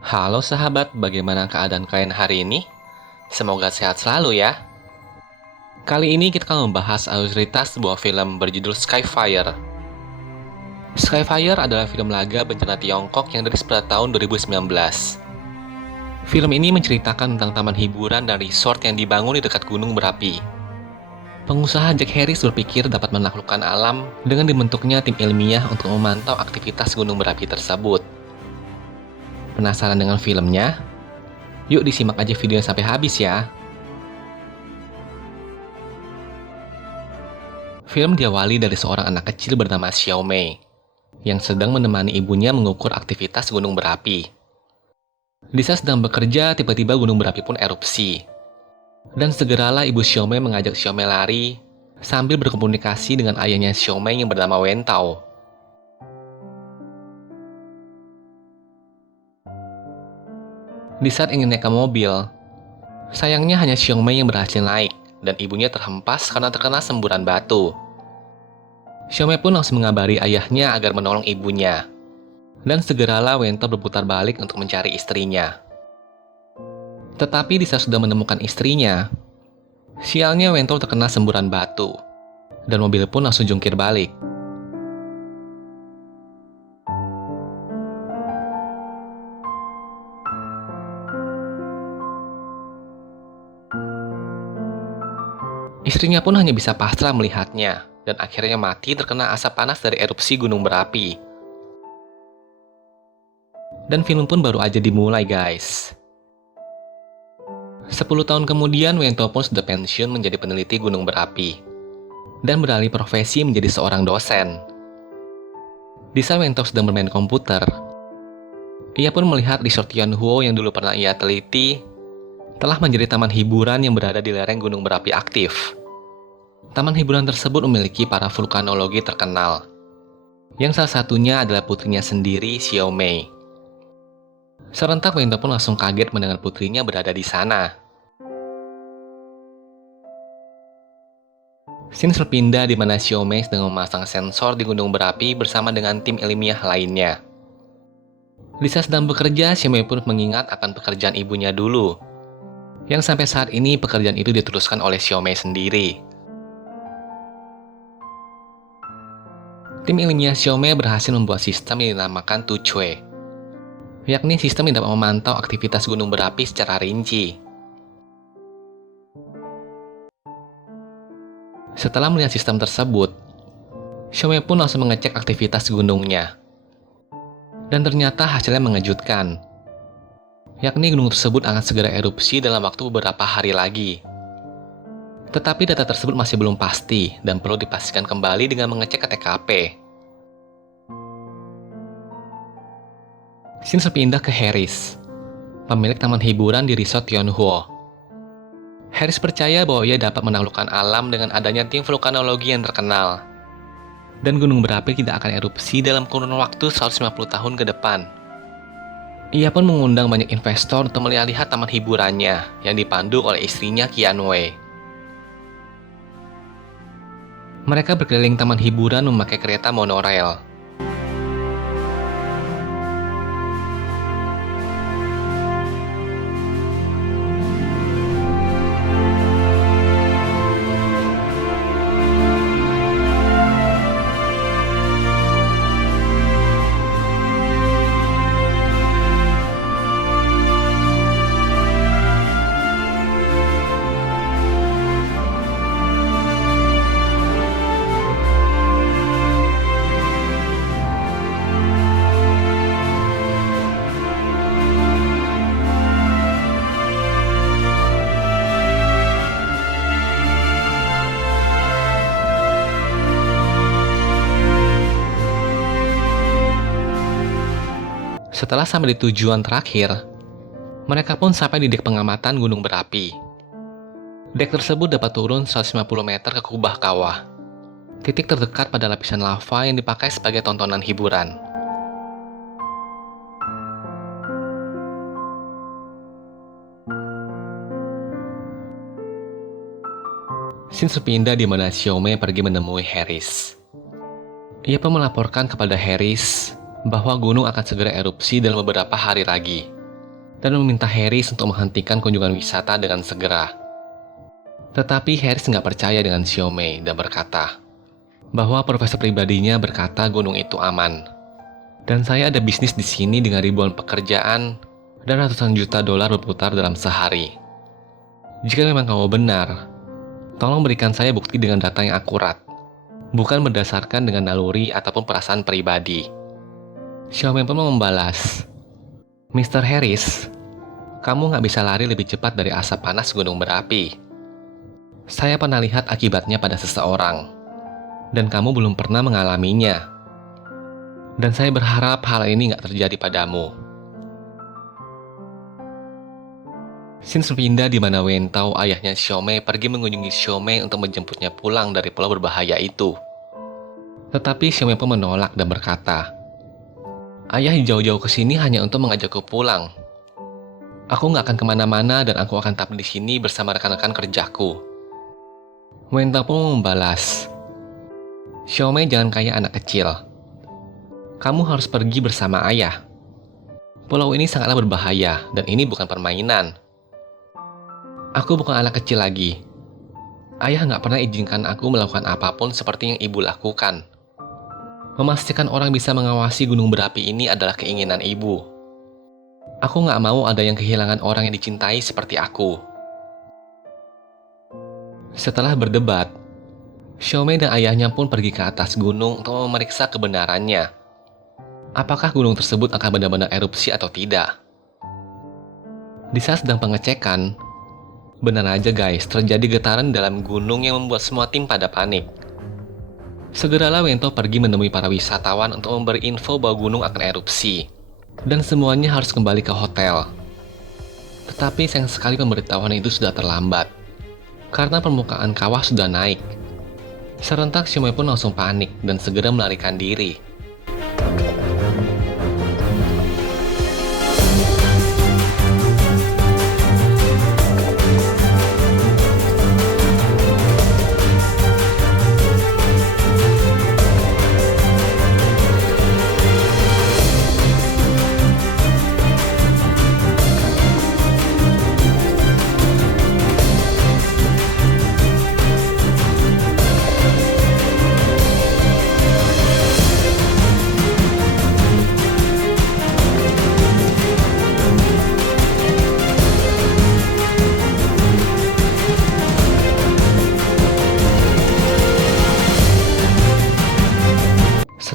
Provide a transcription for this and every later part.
Halo sahabat, bagaimana keadaan kalian hari ini? Semoga sehat selalu ya. Kali ini kita akan membahas alur cerita sebuah film berjudul Skyfire. Skyfire adalah film laga bencana Tiongkok yang dirilis pada tahun 2019. Film ini menceritakan tentang taman hiburan dan resort yang dibangun di dekat gunung berapi. Pengusaha Jack Harris berpikir dapat menaklukkan alam dengan dibentuknya tim ilmiah untuk memantau aktivitas gunung berapi tersebut. Penasaran dengan filmnya? Yuk disimak aja videonya sampai habis ya. Film diawali dari seorang anak kecil bernama Xiao Mei yang sedang menemani ibunya mengukur aktivitas gunung berapi. Di saat sedang bekerja, tiba-tiba gunung berapi pun erupsi. Dan segeralah ibu Xiao Mei mengajak Xiao Mei lari sambil berkomunikasi dengan ayahnya Xiao Mei yang bernama Wen Tao. Di saat ingin naik ke mobil, sayangnya hanya Xiao Mei yang berhasil naik, dan ibunya terhempas karena terkena semburan batu. Xiao Mei pun langsung mengabari ayahnya agar menolong ibunya. Dan segeralah Wen Tao berputar balik untuk mencari istrinya. Tetapi di saat sudah menemukan istrinya, sialnya Wen Tao terkena semburan batu, dan mobil pun langsung jungkir balik. Istrinya pun hanya bisa pasrah melihatnya, dan akhirnya mati terkena asap panas dari erupsi gunung berapi. Dan film pun baru aja dimulai guys. 10 tahun kemudian Wen Tao pun sudah pensiun menjadi peneliti gunung berapi, dan beralih profesi menjadi seorang dosen. Di saat Wen Tao sedang bermain komputer, ia pun melihat resort Tianhuo yang dulu pernah ia teliti telah menjadi taman hiburan yang berada di lereng gunung berapi aktif. Taman hiburan tersebut memiliki para vulkanologi terkenal, yang salah satunya adalah putrinya sendiri, Xiao Mei. Serentak Wen Tao pun langsung kaget mendengar putrinya berada di sana. Scene berpindah di mana Xiao Mei sedang memasang sensor di gunung berapi bersama dengan tim ilmiah lainnya. Di saat sedang bekerja, Xiao Mei pun mengingat akan pekerjaan ibunya dulu, yang sampai saat ini pekerjaan itu diteruskan oleh Xiao Mei sendiri. Tim ilmiah Xiao Mei berhasil membuat sistem yang dinamakan Tuchui, yakni sistem yang dapat memantau aktivitas gunung berapi secara rinci. Setelah melihat sistem tersebut, Xiao Mei pun langsung mengecek aktivitas gunungnya. Dan ternyata hasilnya mengejutkan, yakni gunung tersebut akan segera erupsi dalam waktu beberapa hari lagi. Tetapi data tersebut masih belum pasti dan perlu dipastikan kembali dengan mengecek ke TKP. Scene berpindah ke Harris, pemilik taman hiburan di resort Tianhuo. Harris percaya bahwa ia dapat menaklukkan alam dengan adanya tim vulkanologi yang terkenal. Dan gunung berapi tidak akan erupsi dalam kurun waktu 150 tahun ke depan. Ia pun mengundang banyak investor untuk melihat taman hiburannya yang dipandu oleh istrinya Qian Wei. Mereka berkeliling taman hiburan memakai kereta monorail. Setelah sampai di tujuan terakhir, mereka pun sampai di dek pengamatan gunung berapi. Dek tersebut dapat turun 150 meter ke kubah kawah, titik terdekat pada lapisan lava yang dipakai sebagai tontonan hiburan. Scene berpindah di mana Xiao Mei pergi menemui Harris. Ia pun melaporkan kepada Harris bahwa gunung akan segera erupsi dalam beberapa hari lagi. dan meminta Harris untuk menghentikan kunjungan wisata dengan segera. Tetapi Harris nggak percaya dengan Xiaomei dan berkata bahwa profesor pribadinya berkata gunung itu aman. Dan saya ada bisnis di sini dengan ribuan pekerjaan dan ratusan juta dolar berputar dalam sehari. Jika memang kamu benar, tolong berikan saya bukti dengan data yang akurat, bukan berdasarkan dengan naluri ataupun perasaan pribadi. Xiaomei pun membalas, Mr. Harris, kamu nggak bisa lari lebih cepat dari asap panas gunung berapi. Saya pernah lihat akibatnya pada seseorang, dan kamu belum pernah mengalaminya. Dan saya berharap hal ini nggak terjadi padamu. Scene pindah di mana Wen Tao, ayahnya Xiaomei, pergi mengunjungi Xiaomei untuk menjemputnya pulang dari pulau berbahaya itu. Tetapi Xiaomei pun menolak dan berkata, Ayah jauh-jauh ke sini hanya untuk mengajakku pulang. Aku nggak akan kemana-mana dan aku akan tetap di sini bersama rekan-rekan kerjaku. Wen Tao pun membalas, Xiaomei jangan kayak anak kecil. Kamu harus pergi bersama ayah. Pulau ini sangatlah berbahaya dan ini bukan permainan. Aku bukan anak kecil lagi. Ayah nggak pernah izinkan aku melakukan apapun seperti yang ibu lakukan. Memastikan orang bisa mengawasi gunung berapi ini adalah keinginan ibu. Aku nggak mau ada yang kehilangan orang yang dicintai seperti aku. Setelah berdebat, Xiaomei dan ayahnya pun pergi ke atas gunung untuk memeriksa kebenarannya. Apakah gunung tersebut akan benar-benar erupsi atau tidak? Di saat sedang pengecekan, benar aja guys, terjadi getaran dalam gunung yang membuat semua tim pada panik. Segeralah Wen Tao pergi menemui para wisatawan untuk memberi info bahwa gunung akan erupsi, dan semuanya harus kembali ke hotel. Tetapi sayang sekali pemberitahuan itu sudah terlambat, karena permukaan kawah sudah naik. Serentak Xiaomei pun langsung panik dan segera melarikan diri.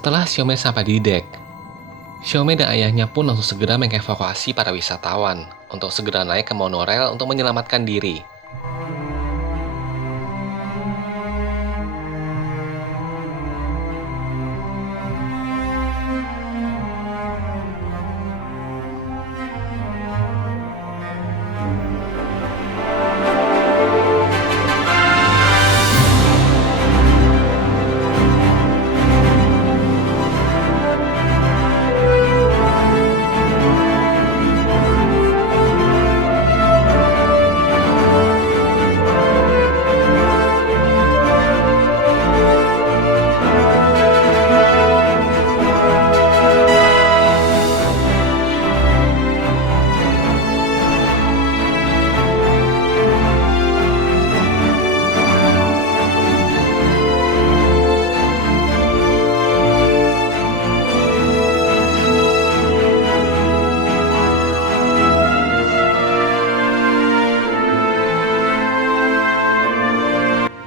Setelah Xiaomei sampai di dek, Xiaomei dan ayahnya pun langsung segera mengevakuasi para wisatawan untuk segera naik ke monorail untuk menyelamatkan diri.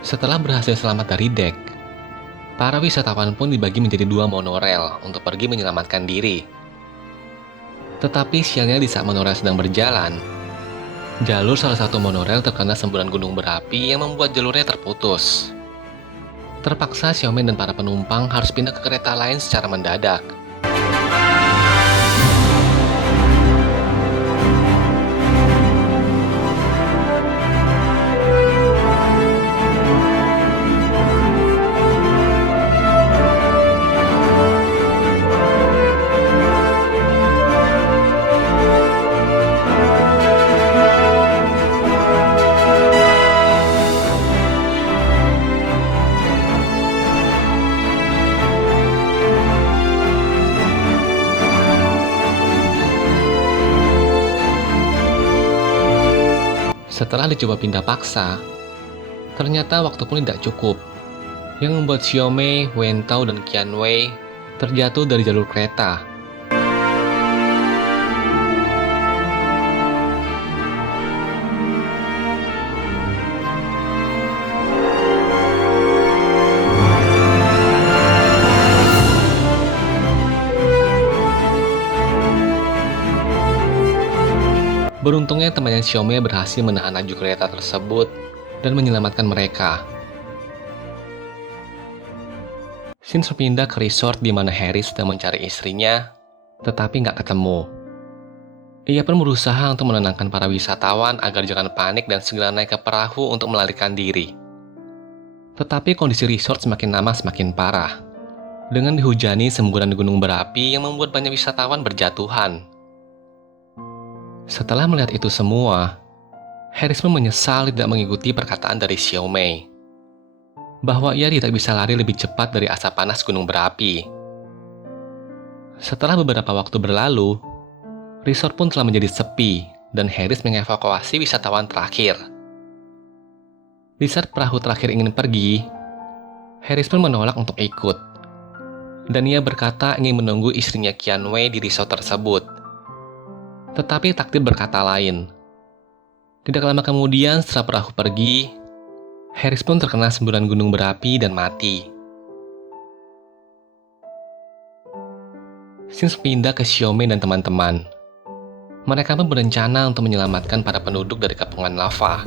Setelah berhasil selamat dari dek, para wisatawan pun dibagi menjadi 2 monorail untuk pergi menyelamatkan diri. Tetapi sialnya di saat monorail sedang berjalan, jalur salah satu monorail terkena semburan gunung berapi yang membuat jalurnya terputus. Terpaksa Xiaomei dan para penumpang harus pindah ke kereta lain secara mendadak. Setelah dicoba pindah paksa, ternyata waktu pun tidak cukup, yang membuat Xiaomei, Wentao, dan Qianwei terjatuh dari jalur kereta. Beruntungnya temannya Xiaomei berhasil menahan laju kereta tersebut dan menyelamatkan mereka. Shin berpindah ke resort di mana Harry sedang mencari istrinya, tetapi nggak ketemu. Ia pun berusaha untuk menenangkan para wisatawan agar jangan panik dan segera naik ke perahu untuk melarikan diri. Tetapi kondisi resort semakin lama semakin parah, dengan dihujani semburan gunung berapi yang membuat banyak wisatawan berjatuhan. Setelah melihat itu semua, Harris pun menyesal tidak mengikuti perkataan dari Xiaomei, bahwa ia tidak bisa lari lebih cepat dari asap panas gunung berapi. Setelah beberapa waktu berlalu, resort pun telah menjadi sepi dan Harris mengevakuasi wisatawan terakhir. Di saat perahu terakhir ingin pergi, Harris pun menolak untuk ikut, dan ia berkata ingin menunggu istrinya Qianwei di resort tersebut. Tetapi takdir berkata lain. Tidak lama kemudian setelah perahu pergi, Harris pun terkena semburan gunung berapi dan mati. Shin pindah ke Xiaomei dan teman-teman. Mereka pun berencana untuk menyelamatkan para penduduk dari kepungan lava,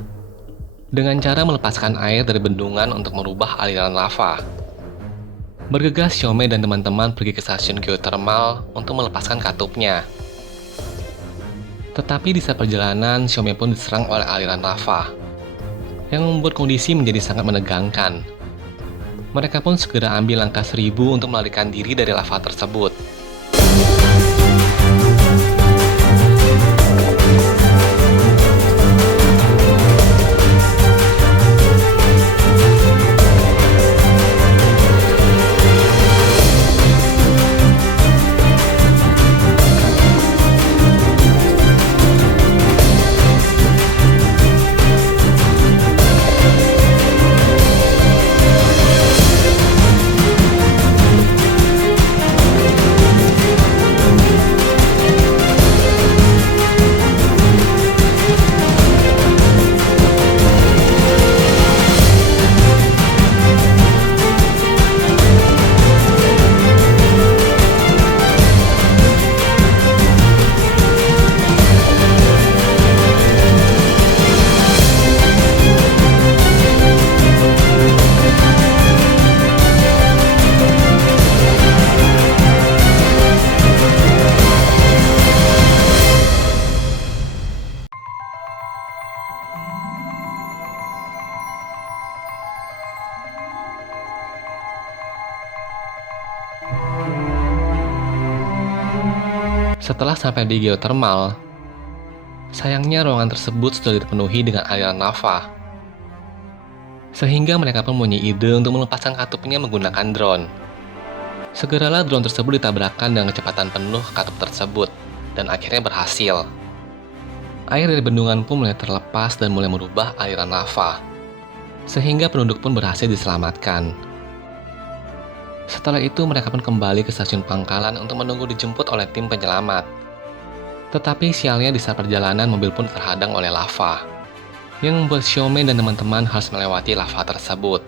dengan cara melepaskan air dari bendungan untuk merubah aliran lava. Bergegas Xiaomei dan teman-teman pergi ke stasiun geotermal untuk melepaskan katupnya. Tetapi di saat perjalanan, Xiaomei pun diserang oleh aliran lava, yang membuat kondisi menjadi sangat menegangkan. Mereka pun segera ambil langkah 1000 untuk melarikan diri dari lava tersebut. Setelah sampai di geotermal, sayangnya ruangan tersebut sudah dipenuhi dengan aliran lava. Sehingga mereka pun punya ide untuk melepaskan katupnya menggunakan drone. Segeralah drone tersebut ditabrakkan dengan kecepatan penuh ke katup tersebut, dan akhirnya berhasil. Air dari bendungan pun mulai terlepas dan mulai merubah aliran lava, sehingga penduduk pun berhasil diselamatkan. Setelah itu mereka pun kembali ke stasiun pangkalan untuk menunggu dijemput oleh tim penyelamat. Tetapi sialnya di saat perjalanan mobil pun terhadang oleh lava, yang membuat Xiaomei dan teman-teman harus melewati lava tersebut.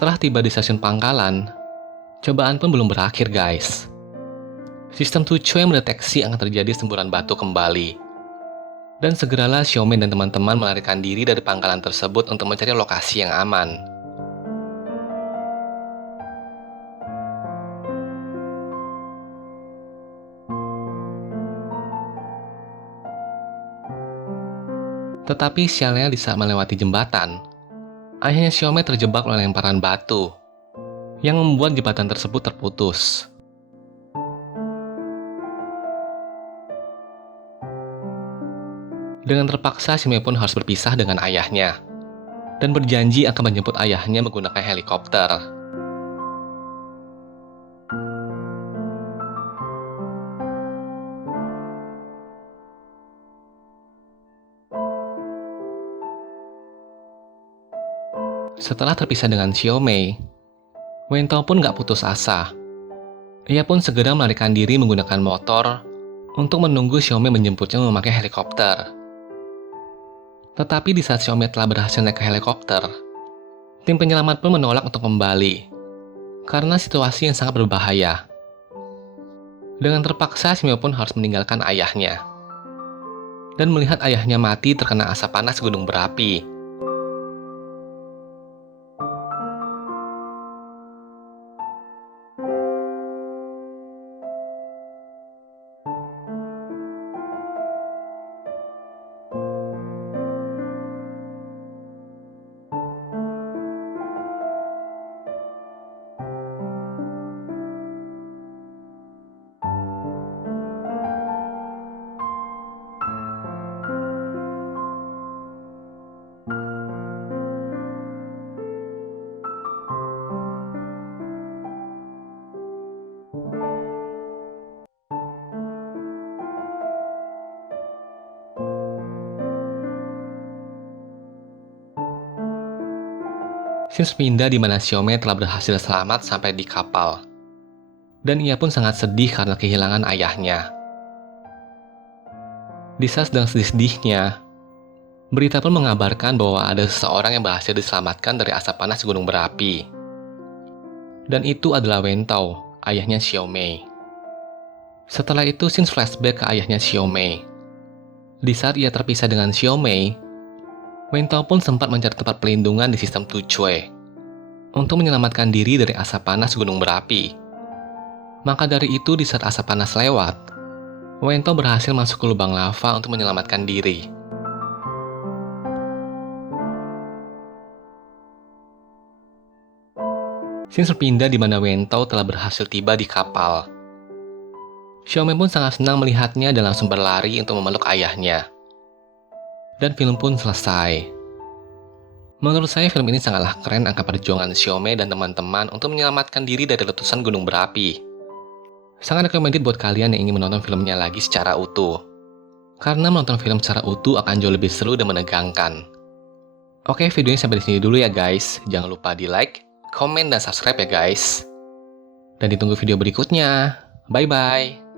Setelah tiba di stasiun pangkalan, cobaan pun belum berakhir guys. Sistem Tuchoy mendeteksi akan terjadi semburan batu kembali. Dan segeralah Xiaomei dan teman-teman melarikan diri dari pangkalan tersebut untuk mencari lokasi yang aman. Tetapi sialnya di saat melewati jembatan, ayahnya Xiaomei terjebak oleh lemparan batu, yang membuat jembatan tersebut terputus. Dengan terpaksa, Xiaomei pun harus berpisah dengan ayahnya, dan berjanji akan menjemput ayahnya menggunakan helikopter. Setelah terpisah dengan Xiaomei, Wen Tao pun gak putus asa. Ia pun segera melarikan diri menggunakan motor untuk menunggu Xiaomei menjemputnya memakai helikopter. Tetapi di saat Xiaomei telah berhasil naik ke helikopter, tim penyelamat pun menolak untuk kembali karena situasi yang sangat berbahaya. Dengan terpaksa, Xiaomei pun harus meninggalkan ayahnya dan melihat ayahnya mati terkena asap panas gunung berapi. Scene pindah di mana Xiaomei telah berhasil selamat sampai di kapal. Dan ia pun sangat sedih karena kehilangan ayahnya. Di saat sedang sedih-sedihnya, berita pun mengabarkan bahwa ada seseorang yang berhasil diselamatkan dari asap panas gunung berapi. Dan itu adalah Wen Tao, ayahnya Xiaomei. Setelah itu, scene flashback ke ayahnya Xiaomei. Di saat ia terpisah dengan Xiaomei, Wen Tao pun sempat mencari tempat pelindungan di sistem Tuchoy untuk menyelamatkan diri dari asap panas gunung berapi. Maka dari itu, di saat asap panas lewat, Wen Tao berhasil masuk ke lubang lava untuk menyelamatkan diri. Scene berpindah di mana Wen Tao telah berhasil tiba di kapal. Xiaomei pun sangat senang melihatnya dan langsung berlari untuk memeluk ayahnya. Dan film pun selesai. Menurut saya film ini sangatlah keren akan perjuangan Xiaomei dan teman-teman untuk menyelamatkan diri dari letusan gunung berapi. Sangat recommended buat kalian yang ingin menonton filmnya lagi secara utuh. Karena menonton film secara utuh akan jauh lebih seru dan menegangkan. Oke, videonya sampai di sini dulu ya guys. Jangan lupa di like, komen, dan subscribe ya guys. Dan ditunggu video berikutnya. Bye-bye.